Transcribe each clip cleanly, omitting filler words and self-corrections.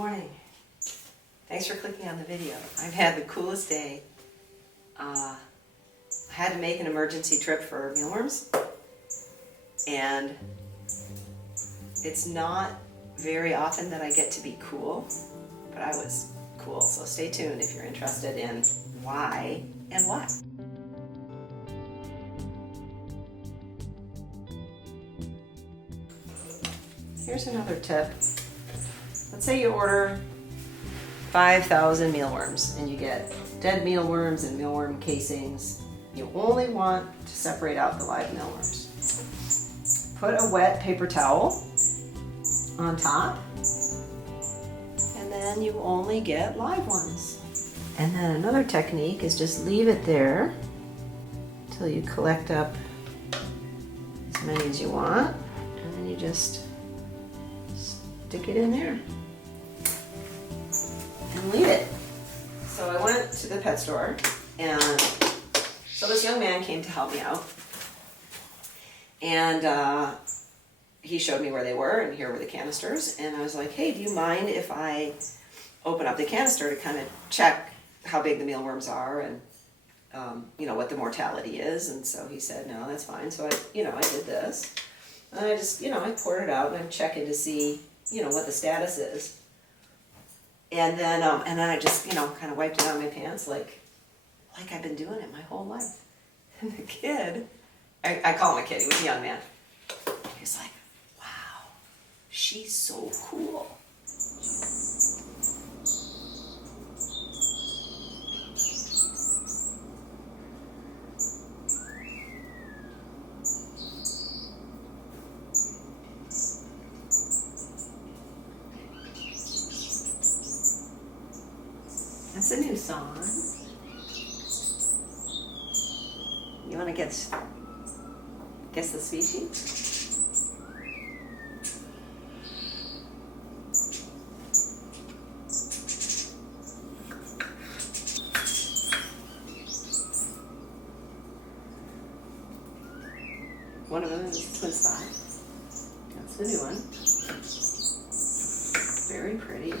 morning. Thanks for clicking on the video. I've had the coolest day. I had to make an emergency trip for mealworms, and it's not very often that I get to be cool, but I was cool. So stay tuned if you're interested in why and what. Here's another tip. Let's say you order 5,000 mealworms and you get dead mealworms and mealworm casings. You only want to separate out the live mealworms. Put a wet paper towel on top, and then you only get live ones. And then another technique is just leave it there until you collect up as many as you want, and then you just stick it in there and leave it. So I went to the pet store, and so this young man came to help me out, and he showed me where they were, and here were the canisters, and I was like, hey, do you mind if I open up the canister to kind of check how big the mealworms are and what the mortality is? And so he said, no, that's fine. So I did this, and I just, I poured it out and I'm checking to see, what the status is. And then I just, kind of wiped it on my pants like I've been doing it my whole life. And the kid, I call him a kid, he was a young man. He's like, wow, she's so cool. That's a new song. You want to guess the species? One of them is twin spot. That's the new one. Very pretty.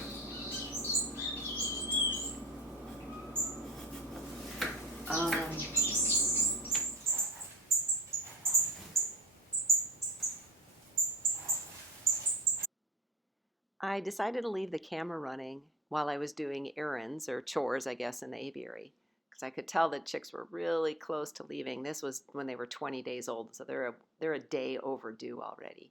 I decided to leave the camera running while I was doing errands or chores, I guess, in the aviary, because I could tell that chicks were really close to leaving. This was when they were 20 days old, so they're a day overdue already.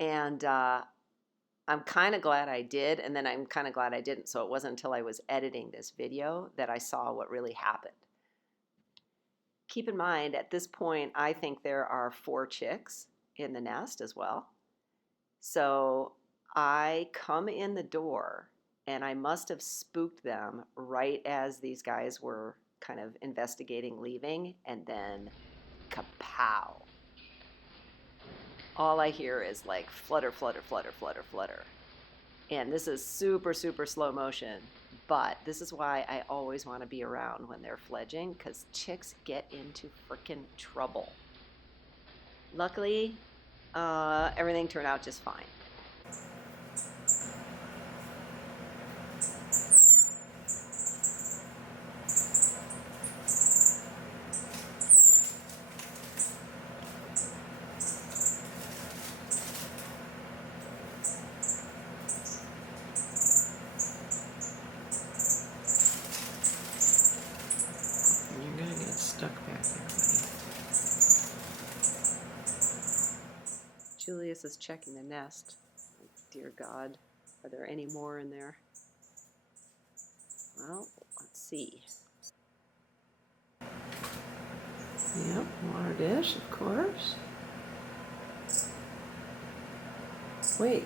And I'm kind of glad I did, and then I'm kind of glad I didn't. So it wasn't until I was editing this video that I saw what really happened. Keep in mind, at this point, I think there are 4 chicks in the nest as well. So I come in the door, and I must have spooked them right as these guys were kind of investigating leaving, and then kapow. All I hear is like flutter, flutter, flutter, flutter, flutter. And this is super, super slow motion, but this is why I always want to be around when they're fledging, because chicks get into frickin' trouble. Luckily, everything turned out just fine. Stuck back there, buddy. Julius is checking the nest. Oh, dear God, are there any more in there? Well, let's see. Yep, water dish, of course. Wait.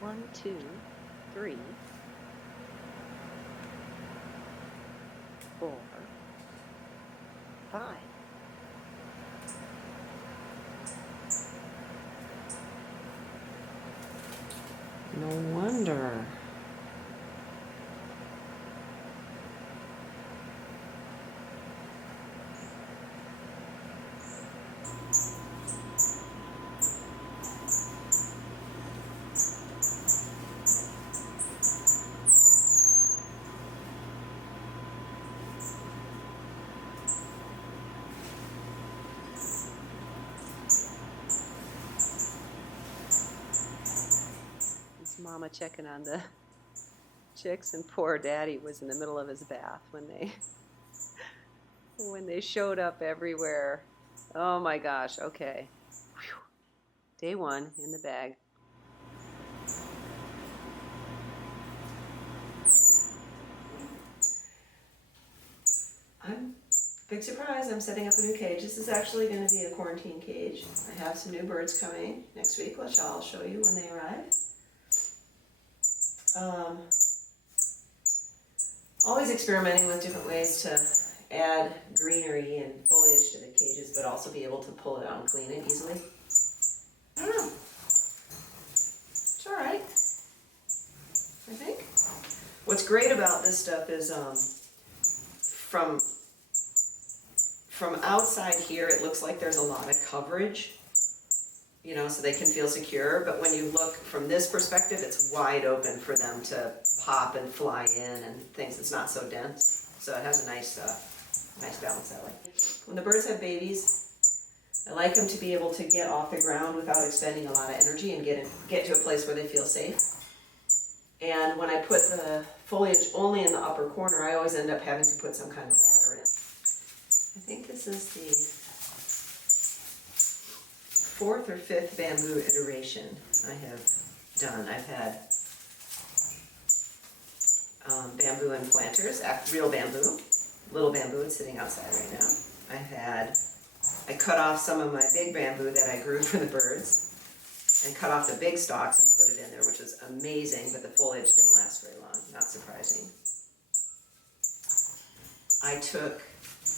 1, 2, 3, 4, 5. No wonder. Mama checking on the chicks, and poor Daddy was in the middle of his bath when they showed up everywhere. Oh my gosh, okay. Whew. Day 1 in the bag. Big surprise, I'm setting up a new cage. This is actually going to be a quarantine cage. I have some new birds coming next week, which I'll show you when they arrive. Always experimenting with different ways to add greenery and foliage to the cages, but also be able to pull it out and clean it easily. I don't know. It's alright, I think. What's great about this stuff is from outside here, it looks like there's a lot of coverage, you know, so they can feel secure. But when you look from this perspective, it's wide open for them to pop and fly in and things. It's not so dense, so it has a nice balance that way. When the birds have babies, I like them to be able to get off the ground without expending a lot of energy and get to a place where they feel safe. And when I put the foliage only in the upper corner, I always end up having to put some kind of ladder in. I think this is the 4th or 5th bamboo iteration I have done. I've had bamboo and planters, real bamboo, little bamboo, it's sitting outside right now. I cut off some of my big bamboo that I grew for the birds and cut off the big stalks and put it in there, which was amazing, but the foliage didn't last very long, not surprising.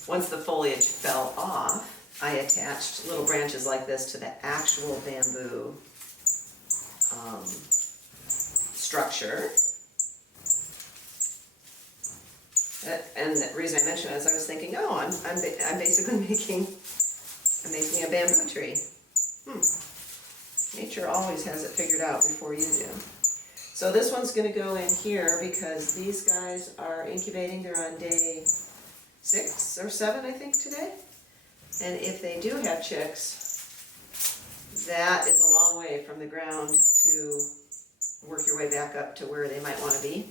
Once the foliage fell off, I attached little branches like this to the actual bamboo structure. And the reason I mentioned it is I was thinking, oh, I'm basically making a bamboo tree. Nature always has it figured out before you do. So this one's going to go in here because these guys are incubating. They're on day 6 or 7, I think, today. And if they do have chicks, that is a long way from the ground to work your way back up to where they might want to be.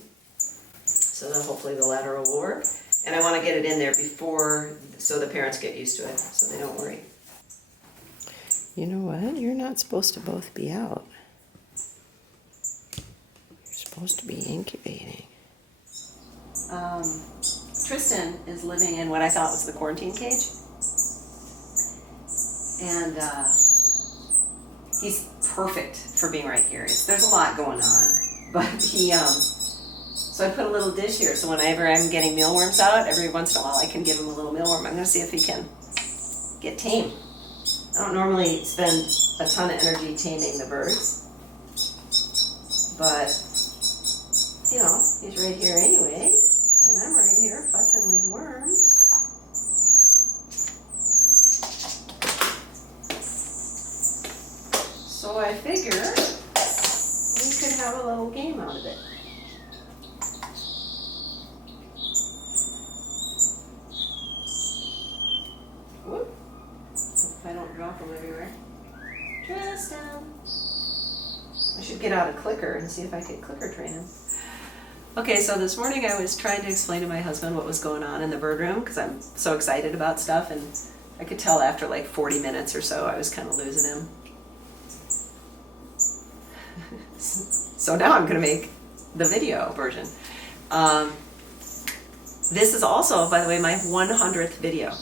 So then hopefully the ladder will work. And I want to get it in there before, so the parents get used to it, so they don't worry. You know what? You're not supposed to both be out. You're supposed to be incubating. Tristan is living in what I thought was the quarantine cage. And he's perfect for being right here. There's a lot going on, but so I put a little dish here, so whenever I'm getting mealworms out, every once in a while I can give him a little mealworm. I'm going to see if he can get tame. I don't normally spend a ton of energy taming the birds, but, you know, he's right here anyway, and I'm right here futzing with worms. So I figure we could have a little game out of it. Whoop. Hope I don't drop them everywhere. Tristan! I should get out a clicker and see if I could clicker train him. Okay, so this morning I was trying to explain to my husband what was going on in the bird room because I'm so excited about stuff, and I could tell after like 40 minutes or so I was kind of losing him. So now I'm going to make the video version. This is also, by the way, my 100th video.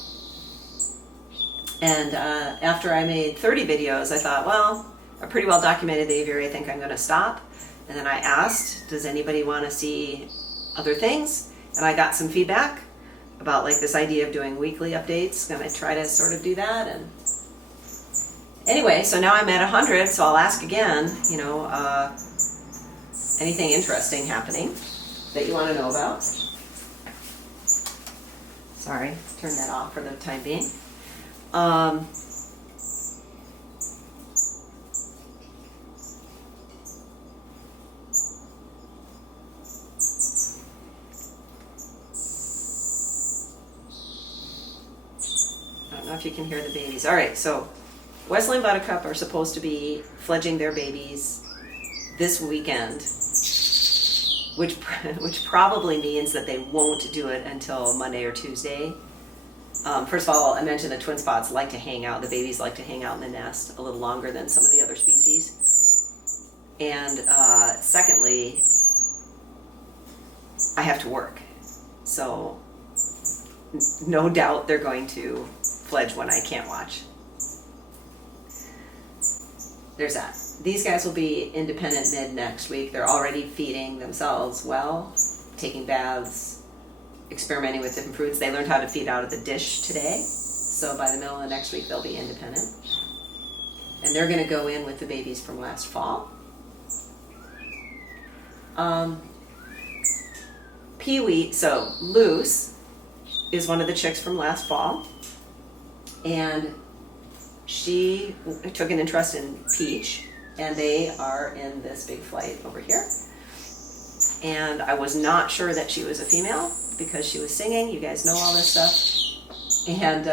And after I made 30 videos, I thought, well, I pretty well documented the aviary. I think I'm going to stop. And then I asked, does anybody want to see other things? And I got some feedback about like this idea of doing weekly updates. And I try to sort of do that. And anyway, so now I'm at 100, so I'll ask again, you know, anything interesting happening that you want to know about. Sorry, turn that off for the time being. I don't know if you can hear the babies. All right, so Wesley and Buttercup are supposed to be fledging their babies this weekend. which probably means that they won't do it until Monday or Tuesday. First of all, I mentioned the twin spots like to hang out, the babies like to hang out in the nest a little longer than some of the other species. And secondly, I have to work. So no doubt they're going to fledge when I can't watch. There's that. These guys will be independent mid next week. They're already feeding themselves well, taking baths, experimenting with different fruits. They learned how to feed out of the dish today. So by the middle of next week, they'll be independent. And they're going to go in with the babies from last fall. Pee-wee, so Luce is one of the chicks from last fall. And she took an interest in Peach. And they are in this big flight over here. And I was not sure that she was a female because she was singing. You guys know all this stuff. And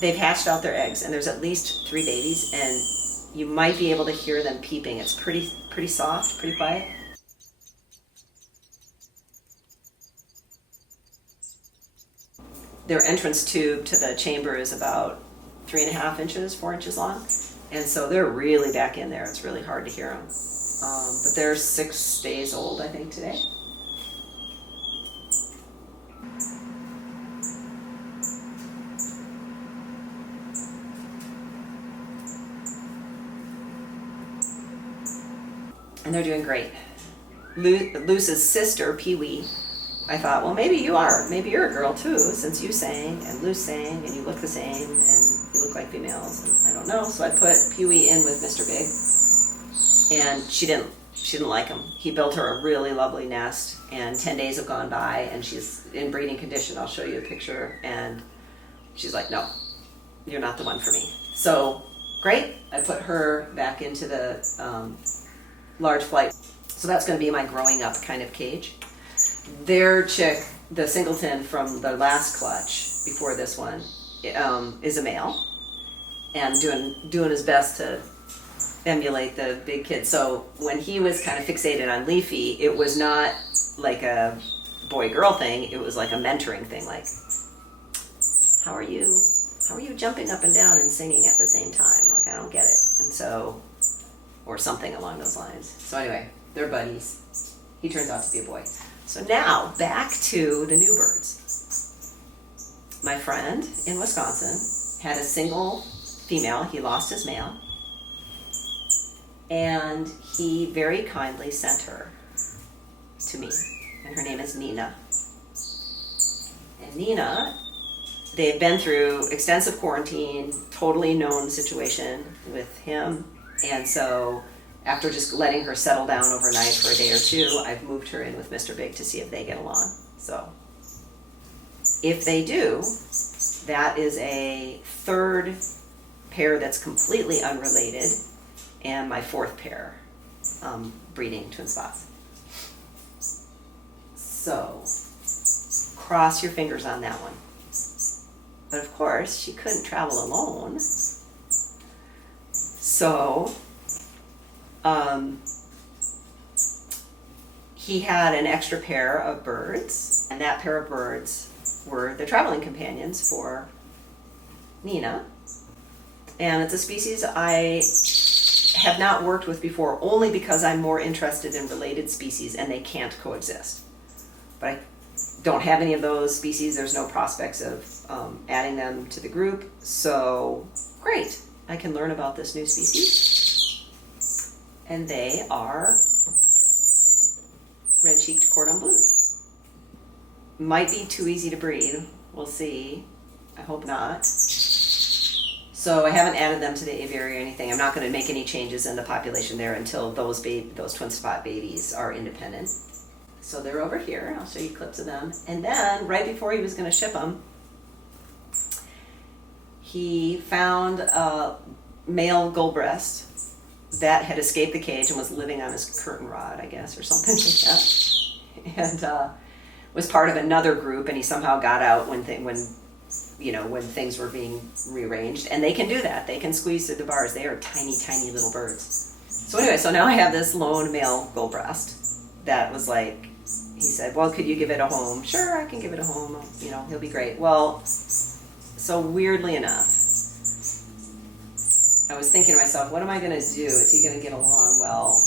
they've hatched out their eggs, and there's at least 3 babies, and you might be able to hear them peeping. It's pretty soft, pretty quiet. Their entrance tube to the chamber is about 3.5 inches, 4 inches long. And so they're really back in there. It's really hard to hear them. But they're 6 days old, I think, today. And they're doing great. Luce's sister, Pee-wee, I thought, well, maybe you're a girl too, since you sang and Luce sang and you look the same and you look like females. And I don't know, so I put Pee-wee in with Mr. Big, and she didn't like him. He built her a really lovely nest, and 10 days have gone by, and she's in breeding condition. I'll show you a picture, and she's like, no, you're not the one for me. So great, I put her back into the large flight. So that's going to be my growing up kind of cage. Their chick, the singleton from the last clutch before this one, is a male and doing his best to emulate the big kid. So when he was kind of fixated on Leafy, it was not like a boy-girl thing. It was like a mentoring thing. Like, how are you jumping up and down and singing at the same time? Like, I don't get it. And so, or something along those lines. So anyway, they're buddies. He turns out to be a boy. So now, back to the new birds. My friend in Wisconsin had a single female. He lost his male. And he very kindly sent her to me. And her name is Nina. And Nina, they had been through extensive quarantine, totally known situation with him. And so after just letting her settle down overnight for a day or two, I've moved her in with Mr. Big to see if they get along. So if they do, that is a third pair that's completely unrelated, and my 4th pair breeding twin spots. So cross your fingers on that one. But of course, she couldn't travel alone. So he had an extra pair of birds, and that pair of birds were the traveling companions for Nina. And it's a species I have not worked with before, only because I'm more interested in related species and they can't coexist. But I don't have any of those species. There's no prospects of adding them to the group. So great, I can learn about this new species. And they are red-cheeked cordon bleus. Might be too easy to breed. We'll see. I hope not. So I haven't added them to the aviary or anything. I'm not going to make any changes in the population there until those twin spot babies are independent. So they're over here. I'll show you clips of them. And then right before he was going to ship them, he found a male goldbreast that had escaped the cage and was living on his curtain rod, I guess, or something like that. And was part of another group, and he somehow got out when things were being rearranged. And they can do that. They can squeeze through the bars. They are tiny, tiny little birds. So anyway, so now I have this lone male gold breast that was like, he said, well, could you give it a home? Sure, I can give it a home. You know, he'll be great. Well, so weirdly enough, I was thinking to myself, what am I going to do? Is he going to get along well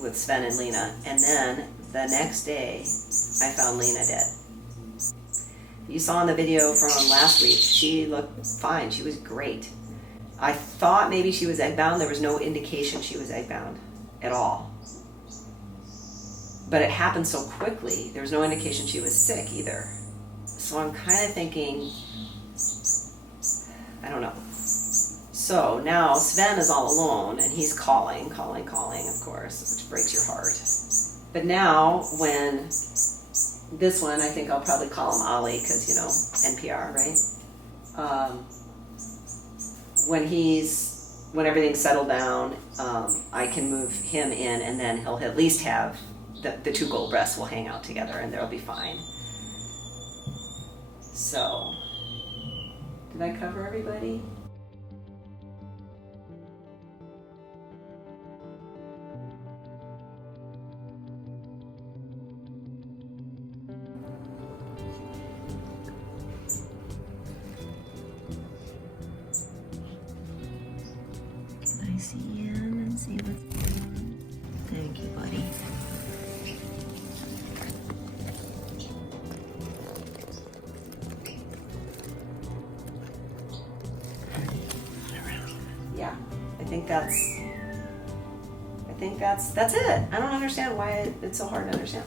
with Sven and Lena? And then the next day, I found Lena dead. You saw in the video from last week, she looked fine. She was great. I thought maybe she was egg-bound. There was no indication she was egg-bound at all. But it happened so quickly, there was no indication she was sick either. So I'm kind of thinking, I don't know. So now Sven is all alone, and he's calling, of course, which breaks your heart. But now when this one, I think I'll probably call him Ollie, because, you know, NPR, right? When everything's settled down, I can move him in, and then he'll at least have the two gold breasts will hang out together, and they'll be fine. So, did I cover everybody? Can I see him and see what's going on? Thank you, buddy. Yeah, I think that's it. I don't understand why it's so hard to understand.